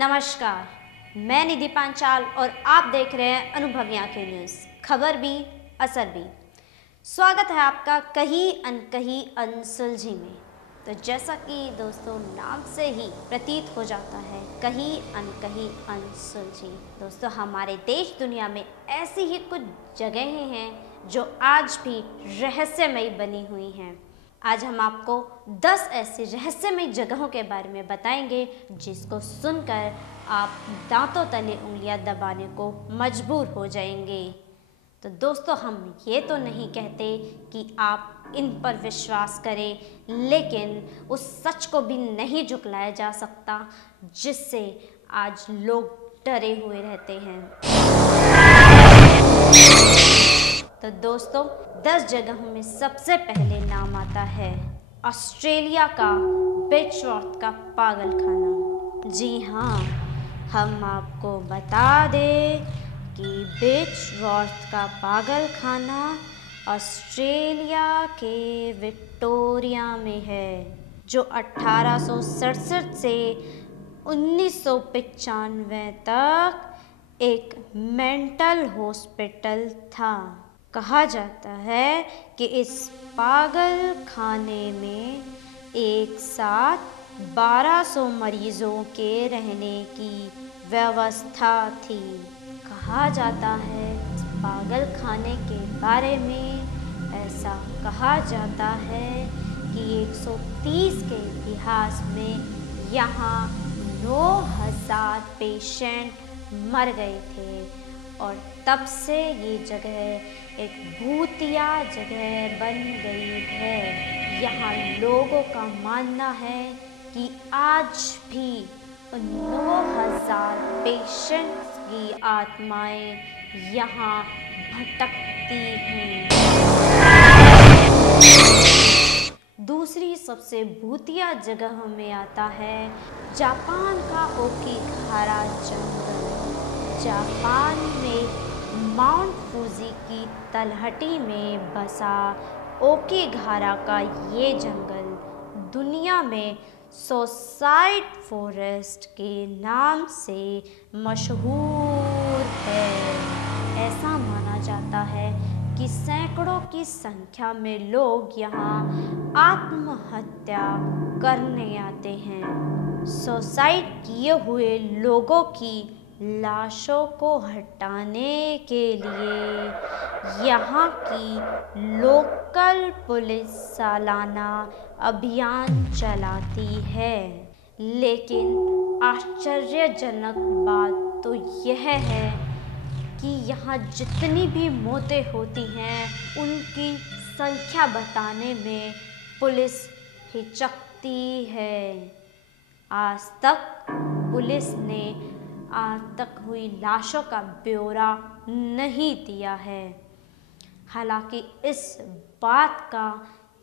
नमस्कार, मैं निधि पांचाल और आप देख रहे हैं अनुभवी आंखें न्यूज़, खबर भी असर भी। स्वागत है आपका कहीं अनकहीं अनसुलझी में। तो जैसा कि दोस्तों नाम से ही प्रतीत हो जाता है, कहीं अनकहीं अनसुलझी। दोस्तों हमारे देश दुनिया में ऐसी ही कुछ जगहें हैं जो आज भी रहस्यमयी बनी हुई हैं। आज हम आपको 10 ऐसी रहस्यमयी जगहों के बारे में बताएंगे जिसको सुनकर आप दांतों तले उंगलियां दबाने को मजबूर हो जाएंगे। तो दोस्तों हम ये तो नहीं कहते कि आप इन पर विश्वास करें, लेकिन उस सच को भी नहीं झुकलाया जा सकता जिससे आज लोग डरे हुए रहते हैं। तो दोस्तों 10 जगहों में सबसे पहले नाम आता है ऑस्ट्रेलिया का बिचवर्थ का पागल खाना। जी हाँ, हम आपको बता दें कि बिचवर्थ का पागल खाना ऑस्ट्रेलिया के विक्टोरिया में है, जो 1867 से 1995 तक एक मेंटल हॉस्पिटल था। कहा जाता है कि इस पागल खाने में एक साथ 1200 मरीजों के रहने की व्यवस्था थी। कहा जाता है इस पागल खाने के बारे में ऐसा कहा जाता है कि 130 के इतिहास में यहाँ 9000 पेशेंट मर गए थे और तब से ये जगह एक भूतिया जगह बन गई है। यहाँ लोगों का मानना है कि आज भी 9000 पेशेंट्स की आत्माएं यहाँ भटकती हैं। दूसरी सबसे भूतिया जगह में आता है जापान का ओकिगारा जंगल। जापान में माउंट फूजी की तलहटी में बसा ओकिगारा का ये जंगल दुनिया में सुसाइड फॉरेस्ट के नाम से मशहूर है। ऐसा माना जाता है कि सैकड़ों की संख्या में लोग यहाँ आत्महत्या करने आते हैं। सुसाइड किए हुए लोगों की लाशों को हटाने के लिए यहाँ की लोकल पुलिस सालाना अभियान चलाती है। लेकिन आश्चर्यजनक बात तो यह है कि यहाँ जितनी भी मौतें होती हैं उनकी संख्या बताने में पुलिस हिचकती है। आज तक पुलिस ने आज तक हुई लाशों का ब्यौरा नहीं दिया है। हालांकि इस बात का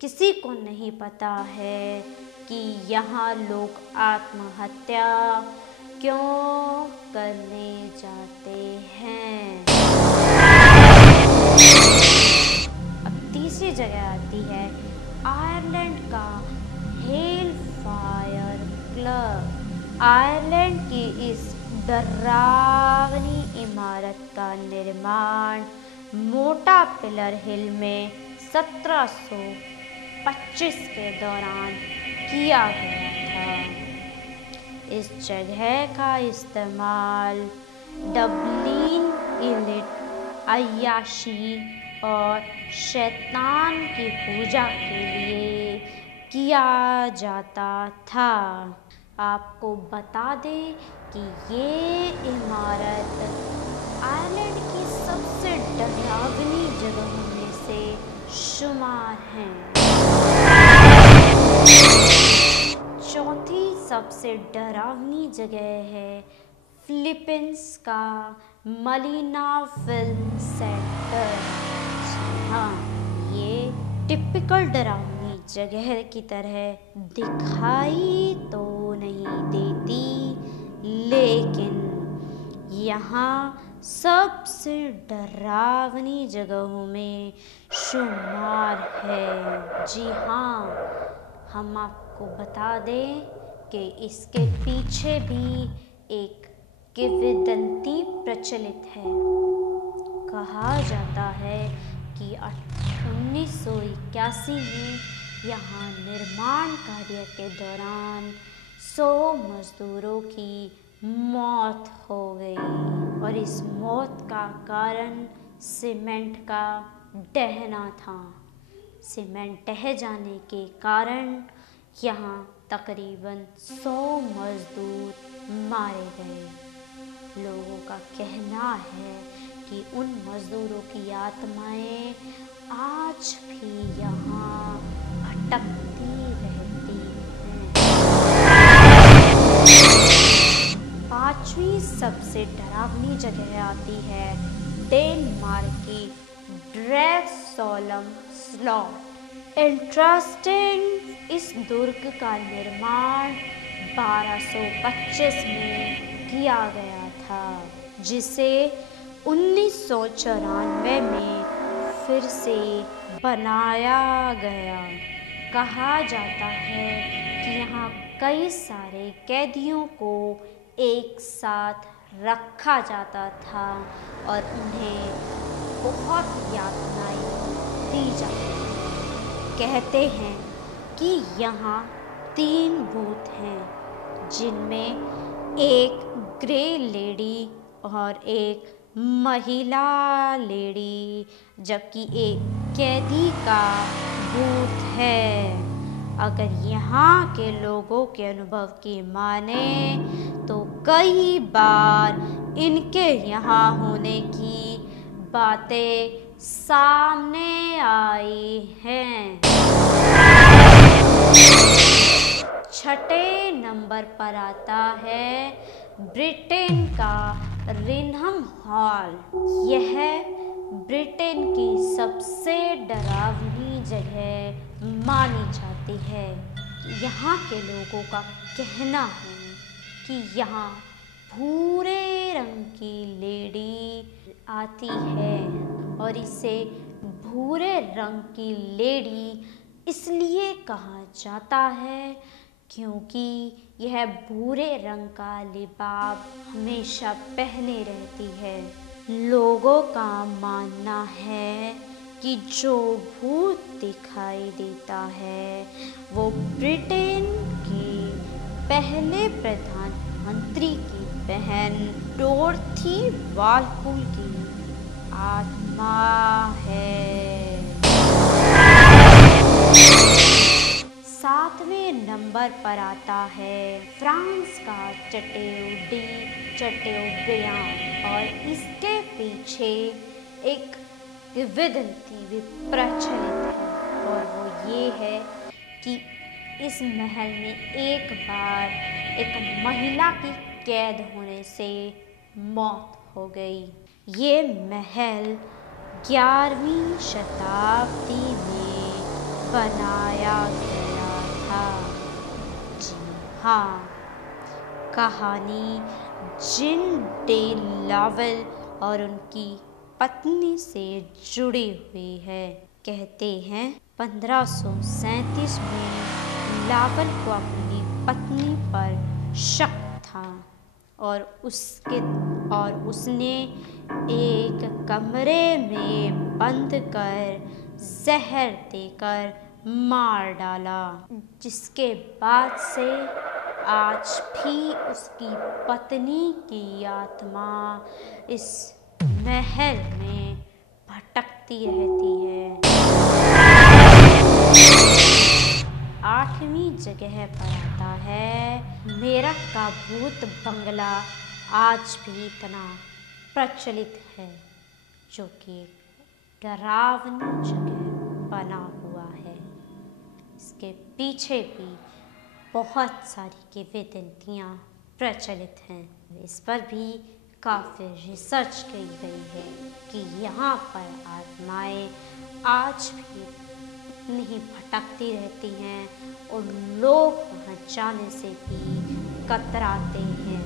किसी को नहीं पता है कि यहाँ लोग आत्महत्या क्यों करने जाते हैं। अब तीसरी जगह आती है आयरलैंड का हेल फायर क्लब। आयरलैंड की इस डरावनी इमारत का निर्माण मोटा पिलर हिल में 1725 के दौरान किया गया था। इस जगह का इस्तेमाल डबलिन इलिट अय्याशी और शैतान की पूजा के लिए किया जाता था। आपको बता दें कि ये इमारत आयरलैंड की सबसे डरावनी जगहों में से शुमार है। चौथी सबसे डरावनी जगह है फिलीपींस का मलीना फिल्म सेंटर। हाँ, ये टिपिकल डरावनी जगह की तरह दिखाई तो नहीं देती, लेकिन यहाँ सबसे डरावनी जगहों में शुमार है। जी हाँ, हम आपको बता दें कि इसके पीछे भी एक किंवदंती प्रचलित है। कहा जाता है कि 1981 में यहाँ निर्माण कार्य के दौरान 100 मजदूरों की मौत हो गई और इस मौत का कारण सीमेंट का ढहना था। सीमेंट ढह जाने के कारण यहाँ तकरीबन 100 मजदूर मारे गए। लोगों का कहना है कि उन मजदूरों की आत्माएं आज भी यहाँ भटकती रहती हैं। 5वीं सबसे डरावनी जगह आती है डेनमार्क की ड्रेसोलम स्लॉट। इंटरेस्टिंग, इस दुर्ग का निर्माण 1225 में किया गया था, जिसे 1994 में फिर से बनाया गया। कहा जाता है कि यहाँ कई सारे कैदियों को एक साथ रखा जाता था और उन्हें बहुत यातनाएं दी जाती थी। कहते हैं कि यहाँ 3 भूत हैं, जिनमें एक ग्रे लेडी और एक महिला लेडी, जबकि एक कैदी का भूत है। अगर यहाँ के लोगों के अनुभव की माने तो कई बार इनके यहाँ होने की बातें सामने आई हैं। 6 नंबर पर आता है ब्रिटेन का रिनहम हॉल। यह ब्रिटेन की सबसे डरावनी जगह मानी जाती है। यहाँ के लोगों का कहना है कि यहाँ भूरे रंग की लेडी आती है और इसे भूरे रंग की लेडी इसलिए कहा जाता है क्योंकि यह भूरे रंग का लिबास हमेशा पहने रहती है। लोगों का मानना है कि जो भूत दिखाई देता है वो ब्रिटेन के पहले प्रधानमंत्री की बहन डोरथी वालपोल की आत्मा है। 7वें नंबर पर आता है फ्रांस का चैटेau ब्रिआन और इसके पीछे एक किंवदंती भी प्रचलित है और वो ये है कि इस महल में एक बार एक महिला की कैद होने से मौत हो गई। ये महल 11वीं शताब्दी में बनाया गया था। जी हाँ, कहानी जीन डे लावल और उनकी पत्नी से जुड़ी हुई है। कहते हैं 1537 में लावल को अपनी पत्नी पर शक था और उसने एक कमरे में बंद कर जहर देकर मार डाला, जिसके बाद से आज भी उसकी पत्नी की आत्मा इस महल में भटकती रहती है। 8वीं जगह पर आता है मेरठ का भूत बंगला। आज भी इतना प्रचलित है, जो कि डरावनी जगह बना हुआ है। इसके पीछे भी बहुत सारी किंवदंतियाँ प्रचलित हैं। इस पर भी काफ़ी रिसर्च की गई है कि यहाँ पर आत्माएं आज भी उतनी ही भटकती रहती हैं और लोग वहाँ जाने से भी कतराते हैं।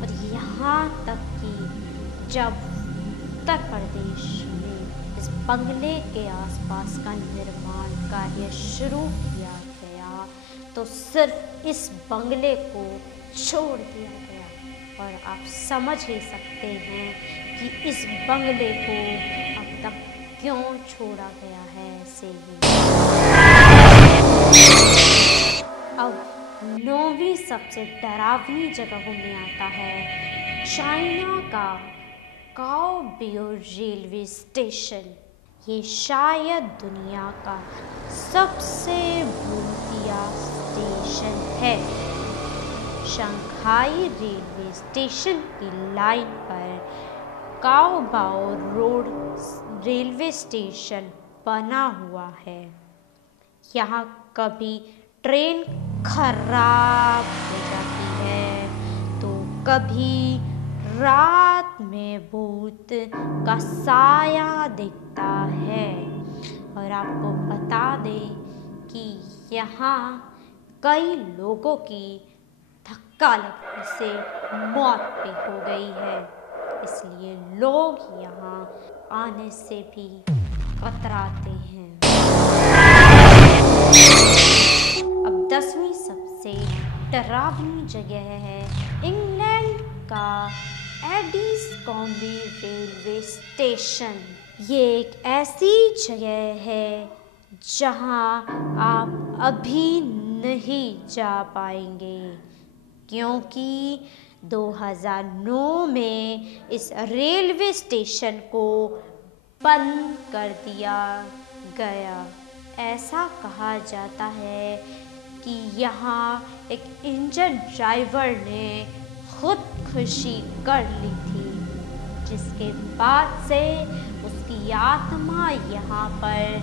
और यहाँ तक कि जब उत्तर प्रदेश में इस बंगले के आसपास का निर्माण कार्य शुरू किया गया तो सिर्फ इस बंगले को छोड़ दिया गया और आप समझ ही सकते हैं कि इस बंगले को अब तक क्यों छोड़ा गया है ऐसे ही। अब 9वीं सबसे डरावनी जगहों में आता है चाइना का काओबियो रेलवे स्टेशन। ये शायद दुनिया का सबसे भूतिया स्टेशन है। शंघाई रेलवे स्टेशन की लाइन पर काओबाओ रोड रेलवे स्टेशन बना हुआ है। यहाँ कभी ट्रेन खराब हो जाती है तो कभी रात में भूत का साया दिखता है। और आपको बता दें कि यहाँ कई लोगों की धक्का लगने से मौत भी हो गई है, इसलिए लोग यहाँ आने से भी कतराते हैं। अब 10वीं सबसे डरावनी जगह है इंग्लैंड का एडिसकॉम्बे रेलवे स्टेशन। ये एक ऐसी जगह है जहां आप अभी नहीं जा पाएंगे, क्योंकि 2009 में इस रेलवे स्टेशन को बंद कर दिया गया। ऐसा कहा जाता है कि यहाँ एक इंजन ड्राइवर ने खुदकुशी कर ली थी, जिसके बाद से उसकी आत्मा यहाँ पर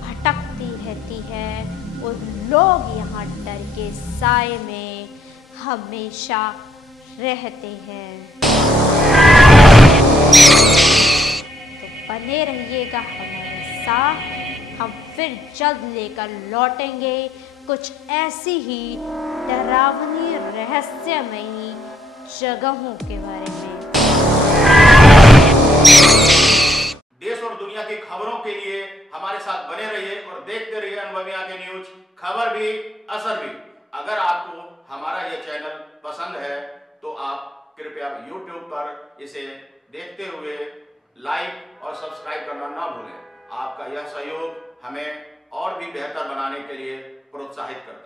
भटकती रहती है और लोग यहाँ डर के साए में हमेशा रहते हैं। तो बने रहिएगा हमारे साथ, हम फिर जल्द लेकर लौटेंगे कुछ ऐसी ही डरावनी रहस्यमयी जगहों के बारे में। देश और दुनिया की खबरों के लिए हमारे साथ बने रहिए और देखते रहिए अनुभवी आंखें न्यूज, खबर भी असर भी। अगर आपको हमारा ये चैनल पसंद है तो आप कृपया YouTube पर इसे देखते हुए लाइक और सब्सक्राइब करना ना भूलें। आपका यह सहयोग हमें और भी बेहतर बनाने के लिए प्रोत्साहित करता है।